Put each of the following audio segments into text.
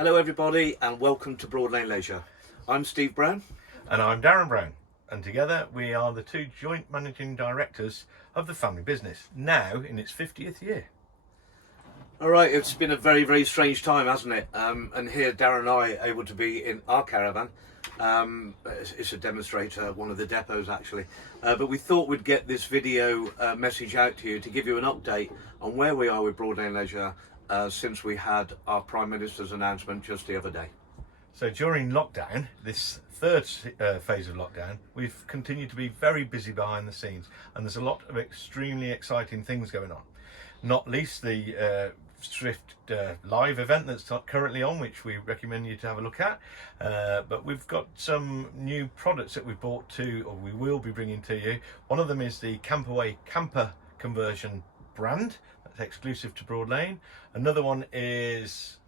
Hello everybody and welcome to Broadlane Leisure. I'm Steve Brown. And I'm Darren Brown, and together we are the two joint managing directors of the family business, now in its 50th year. Alright, it's been a very, very strange time, hasn't it? And here Darren and I are able to be in our caravan. It's a demonstrator, one of the depots actually. But we thought we'd get this video message out to you to give you an update on where we are with Broadlane Leisure since we had our Prime Minister's announcement just the other day. So during lockdown, this third phase of lockdown, we've continued to be very busy behind the scenes, and there's a lot of extremely exciting things going on. Not least the Swift live event that's currently on, which we recommend you to have a look at. But we've got some new products that we've brought to, or we will be bringing to you. One of them is the Camperway camper conversion brand that's exclusive to Broadlane. Another one is...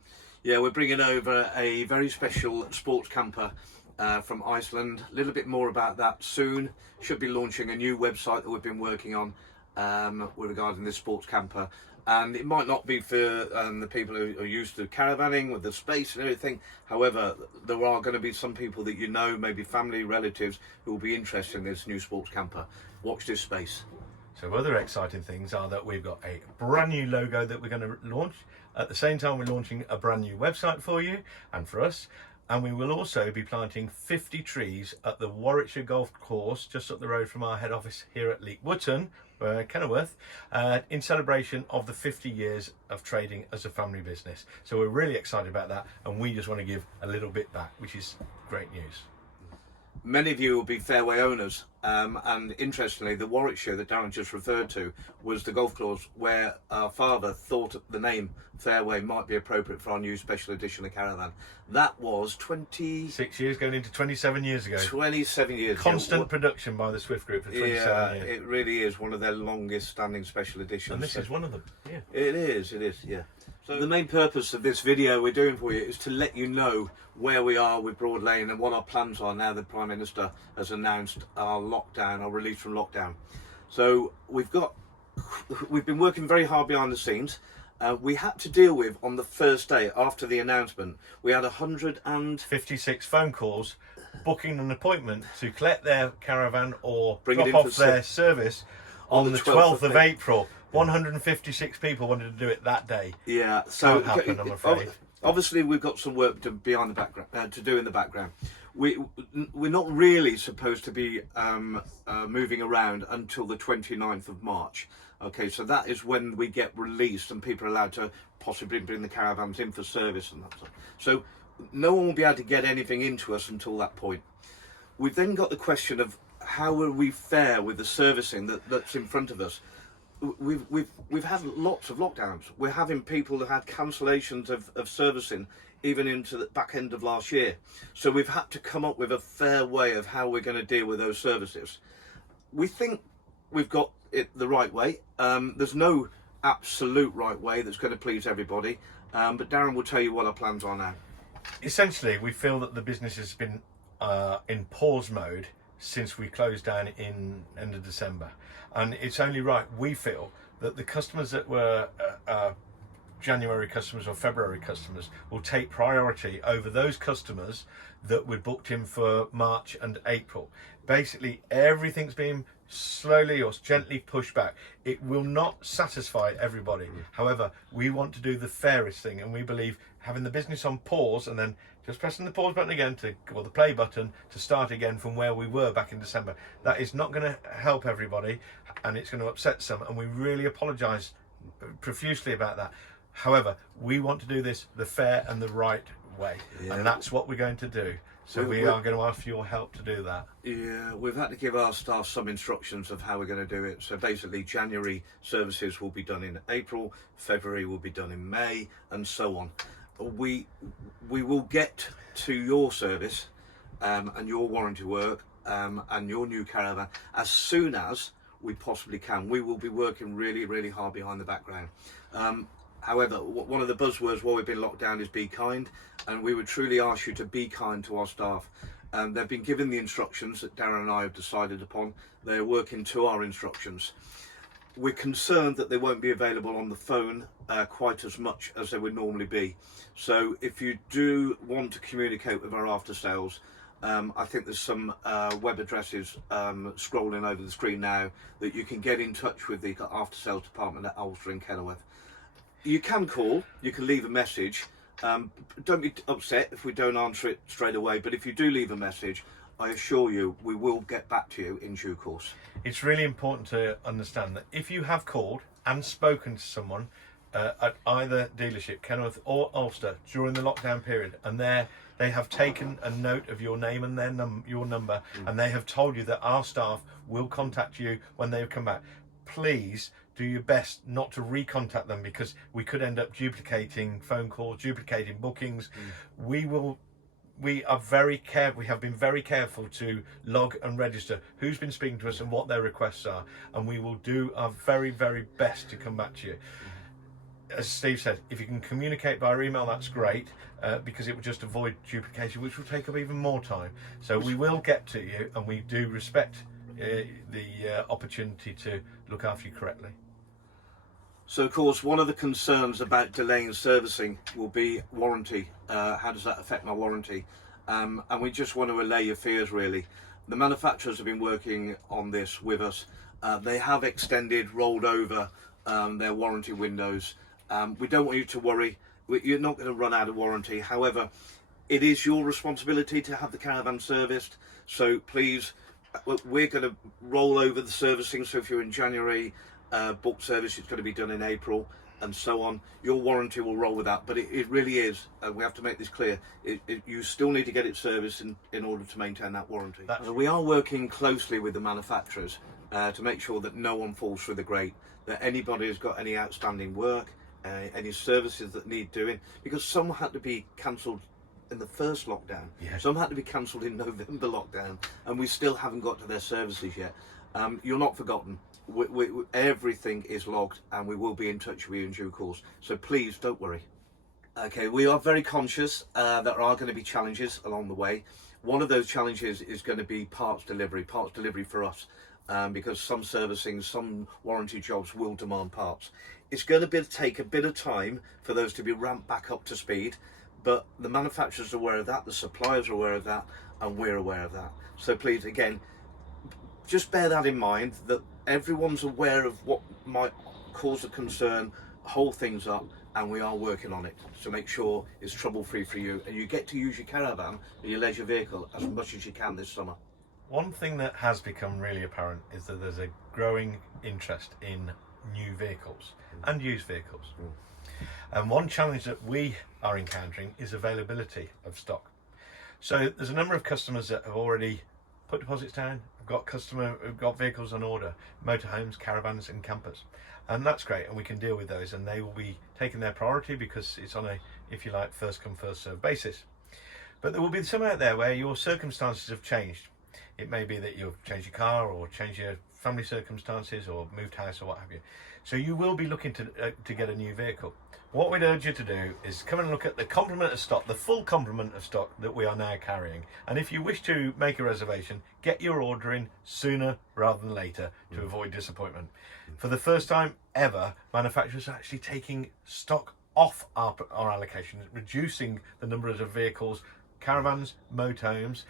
Yeah, we're bringing over a very special sports camper from Iceland. A little bit more about that soon. Should be launching a new website that we've been working on regarding this sports camper. And it might not be for the people who are used to caravanning with the space and everything. However, there are going to be some people that you know, maybe family, relatives, who will be interested in this new sports camper. Watch this space. So other exciting things are that we've got a brand new logo that we're going to launch. At the same time, we're launching a brand new website for you and for us. And we will also be planting 50 trees at the Warwickshire Golf Course, just up the road from our head office here at Leek Wootton, Kenilworth, in celebration of the 50 years of trading as a family business. So we're really excited about that, and we just want to give a little bit back, which is great news. Many of you will be fairway owners, and interestingly, the Warwickshire that Darren just referred to was the golf course where our father thought the name Fairway might be appropriate for our new special edition of caravan. That was 6 years, going into 27 years ago. 27 years Constant production by the Swift Group for 27 years. It really is one of their longest standing special editions. And this is one of them, yeah. It is, yeah. So the main purpose of this video we're doing for you is to let you know where we are with Broadlane and what our plans are now that the Prime Minister has announced our lockdown, our release from lockdown. So we've been working very hard behind the scenes. We had to deal with, on the first day after the announcement, we had 156 phone calls booking an appointment to collect their caravan or Bring drop it in off their service on the 12th of April. 156 people wanted to do it that day. Yeah, so can't happen, I'm afraid. Obviously we've got some work to do in the background. We're not really supposed to be moving around until the 29th of March. Okay, so that is when we get released and people are allowed to possibly bring the caravans in for service and that stuff. So no one will be able to get anything into us until that point. We've then got the question of how will we fare with the servicing that's in front of us. We've had lots of lockdowns. We're having people that had cancellations of servicing even into the back end of last year. So we've had to come up with a fair way of how we're going to deal with those services. We think we've got it the right way. There's no absolute right way that's going to please everybody, but Darren will tell you what our plans are now. Essentially, we feel that the business has been in pause mode since we closed down in end of December, and it's only right, we feel, that the customers that were January customers or February customers will take priority over those customers that were booked in for March and April. Basically, everything's being slowly or gently pushed back. It will not satisfy everybody. However, we want to do the fairest thing, and we believe having the business on pause and then just pressing the pause button again or the play button to start again from where we were back in December, that is not going to help everybody, and it's going to upset some, and we really apologise profusely about that. However, we want to do this the fair and the right way, and that's what we're going to do. So we are going to ask for your help to do that. Yeah, we've had to give our staff some instructions of how we're going to do it. So basically, January services will be done in April, February will be done in May, and so on. We will get to your service and your warranty work and your new caravan as soon as we possibly can. We will be working really, really hard behind the background. However, one of the buzzwords while we've been locked down is be kind, and we would truly ask you to be kind to our staff. They've been given the instructions that Darren and I have decided upon. They're working to our instructions. we're concerned that they won't be available on the phone quite as much as they would normally be. So if you do want to communicate with our after sales, I think there's some web addresses scrolling over the screen now that you can get in touch with the after sales department at Alcester and Kenilworth. You can call, you can leave a message. Don't be upset if we don't answer it straight away, but if you do leave a message, I assure you we will get back to you in due course. It's really important to understand that if you have called and spoken to someone at either dealership, Kenilworth or Ulster, during the lockdown period, and they have taken a note of your name and your number, and they have told you that our staff will contact you when they come back, please do your best not to recontact them, because we could end up duplicating phone calls, duplicating bookings. We are very careful. We have been very careful to log and register who's been speaking to us and what their requests are, and we will do our very, very best to come back to you. As Steve said, if you can communicate via email, that's great, because it will just avoid duplication, which will take up even more time. So we will get to you, and we do respect the opportunity to look after you correctly. So of course, one of the concerns about delaying servicing will be warranty. How does that affect my warranty? And we just want to allay your fears, really. The manufacturers have been working on this with us. They have extended, rolled over their warranty windows. We don't want you to worry. You're not going to run out of warranty. However, it is your responsibility to have the caravan serviced. So please, we're going to roll over the servicing. So if you're in January, book service is going to be done in April, and so on. Your warranty will roll with that, but it really is, we have to make this clear, you still need to get it serviced in order to maintain that warranty. We are working closely with the manufacturers to make sure that no one falls through the grate, that anybody who's got any outstanding work, any services that need doing, because some had to be cancelled in the first lockdown, some had to be cancelled in November lockdown, and we still haven't got to their services yet. You're not forgotten. Everything is logged, and we will be in touch with you in due course, so please don't worry. Okay, we are very conscious that there are going to be challenges along the way. One of those challenges is going to be parts delivery for us, because some servicing, some warranty jobs will demand parts. It's going to take a bit of time for those to be ramped back up to speed, but the manufacturers are aware of that, the suppliers are aware of that, and we're aware of that. So please, again, just bear that in mind, that everyone's aware of what might cause a concern, hold things up, and we are working on it to make sure it's trouble-free for you, and you get to use your caravan or your leisure vehicle as much as you can this summer. One thing that has become really apparent is that there's a growing interest in new vehicles and used vehicles. And one challenge that we are encountering is availability of stock. So there's a number of customers that have already put deposits down, have got vehicles on order, motorhomes, caravans and campers, and that's great, and we can deal with those, and they will be taking their priority because it's on a, if you like, first come first served basis. But there will be some out there where your circumstances have changed. It may be that you've changed your car or changed your family circumstances or moved house or what have you, so you will be looking to get a new vehicle. What we'd urge you to do is come and look at the complement of stock, the full complement of stock that we are now carrying. And if you wish to make a reservation, get your order in sooner rather than later to avoid disappointment. For the first time ever, manufacturers are actually taking stock off our allocation, reducing the number of vehicles, caravans, motorhomes,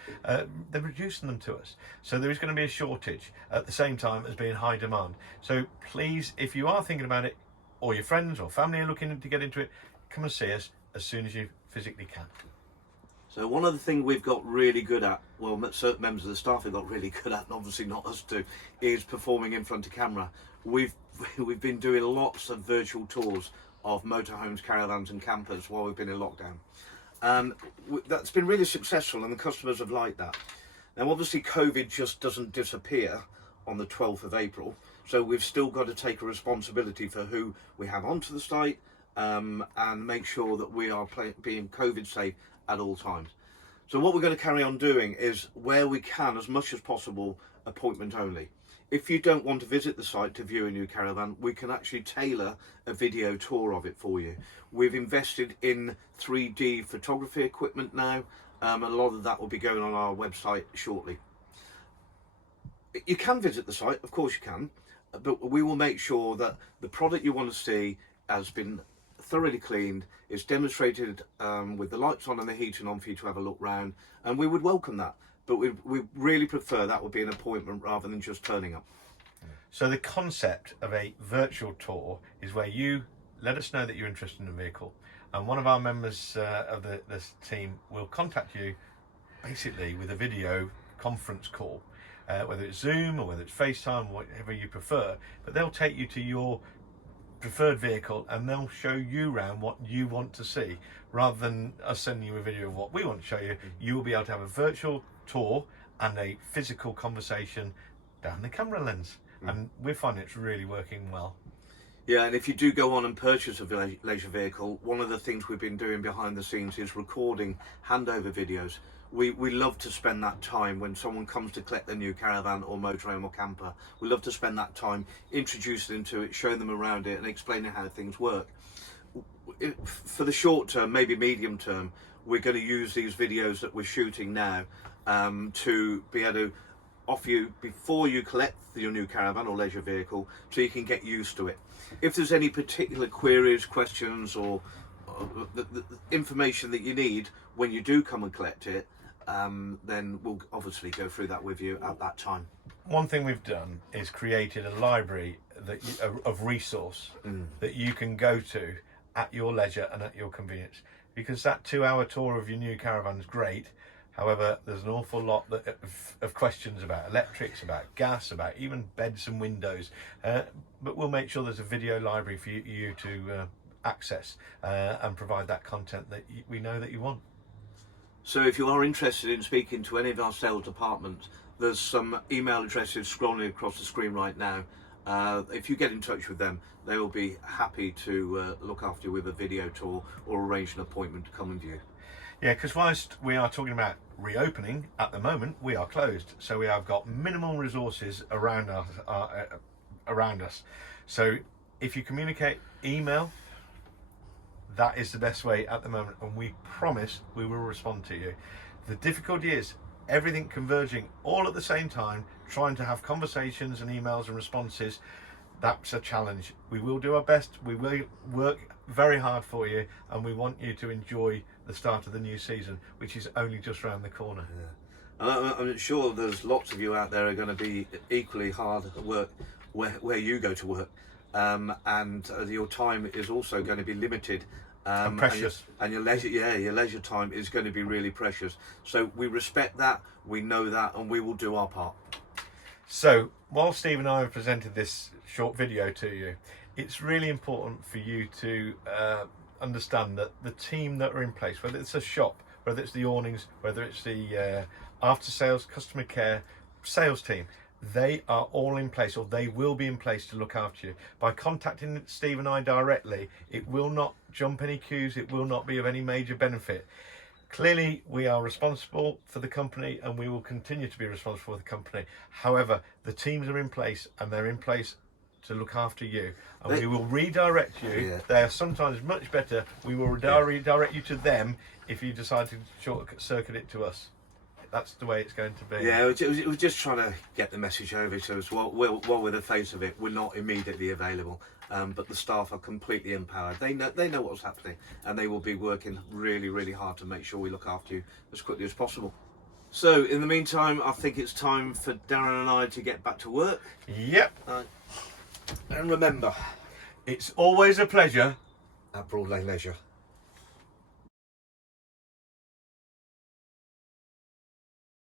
they're reducing them to us. So there is going to be a shortage at the same time as being high demand. So please, if you are thinking about it, or your friends or family are looking to get into it, come and see us as soon as you physically can. So one of the things we've got really good at, well, certain members of the staff have got really good at, and obviously not us too, is performing in front of camera. We've been doing lots of virtual tours of motorhomes, caravans and campers while we've been in lockdown. And that's been really successful, and the customers have liked that. Now obviously COVID just doesn't disappear on the 12th of April, so we've still got to take a responsibility for who we have onto the site, and make sure that we are being COVID safe at all times. So what we're going to carry on doing is, where we can, as much as possible, appointment only. If you don't want to visit the site to view a new caravan, we can actually tailor a video tour of it for you. We've invested in 3D photography equipment now, and a lot of that will be going on our website shortly. You can visit the site, of course you can. but we will make sure that the product you want to see has been thoroughly cleaned. It's demonstrated with the lights on and the heating on for you to have a look round, and we would welcome that. But we really prefer that would be an appointment rather than just turning up. So the concept of a virtual tour is where you let us know that you're interested in a vehicle, and one of our members of this team will contact you basically with a video conference call, whether it's Zoom or whether it's FaceTime, whatever you prefer, but they'll take you to your preferred vehicle and they'll show you around what you want to see. Rather than us sending you a video of what we want to show you, you will be able to have a virtual tour and a physical conversation down the camera lens. And we're finding it's really working well. Yeah, and if you do go on and purchase a leisure vehicle, one of the things we've been doing behind the scenes is recording handover videos. We love to spend that time when someone comes to collect their new caravan or motorhome or camper. We love to spend that time introducing them to it, showing them around it and explaining how things work. For the short term, maybe medium term, we're going to use these videos that we're shooting now to be able to offer you before you collect your new caravan or leisure vehicle, so you can get used to it. If there's any particular queries, questions, or the information that you need when you do come and collect it, then we'll obviously go through that with you at that time. One thing we've done is created a library of resource that you can go to at your leisure and at your convenience, because that 2-hour tour of your new caravan is great. However, there's an awful lot of questions about electrics, about gas, about even beds and windows. But we'll make sure there's a video library for you to access and provide that content that we know that you want. So if you are interested in speaking to any of our sales departments, there's some email addresses scrolling across the screen right now. If you get in touch with them, they will be happy to look after you with a video tour or arrange an appointment to come and view. Yeah, because whilst we are talking about reopening, at the moment we are closed, so we have got minimal resources around us. So if you communicate email, that is the best way at the moment, and we promise we will respond to you. The difficulty is everything converging all at the same time, trying to have conversations and emails and responses. That's a challenge. We will do our best. We will work very hard for you, and we want you to enjoy the start of the new season, which is only just around the corner. Yeah. I'm sure there's lots of you out there are going to be equally hard at work where you go to work, and your time is also going to be limited. And precious. And your leisure time is going to be really precious. So we respect that, we know that, and we will do our part. So while Steve and I have presented this short video to you, it's really important for you to understand that the team that are in place, whether it's a shop, whether it's the awnings, whether it's the after sales, customer care, sales team, they are all in place, or they will be in place to look after you. By contacting Steve and I directly, it will not jump any queues, it will not be of any major benefit. Clearly, we are responsible for the company, and we will continue to be responsible for the company. However, the teams are in place, and they're in place to look after you, and we will redirect you. Yeah. They are sometimes much better. We will redirect you to them if you decide to short circuit it to us. That's the way it's going to be. Yeah, it was just trying to get the message over to us. While we're the face of it, we're not immediately available, but the staff are completely empowered. They know what's happening, and they will be working really, really hard to make sure we look after you as quickly as possible. So, in the meantime, I think it's time for Darren and I to get back to work. Yep. And remember, It's always a pleasure at Broadlane Leisure.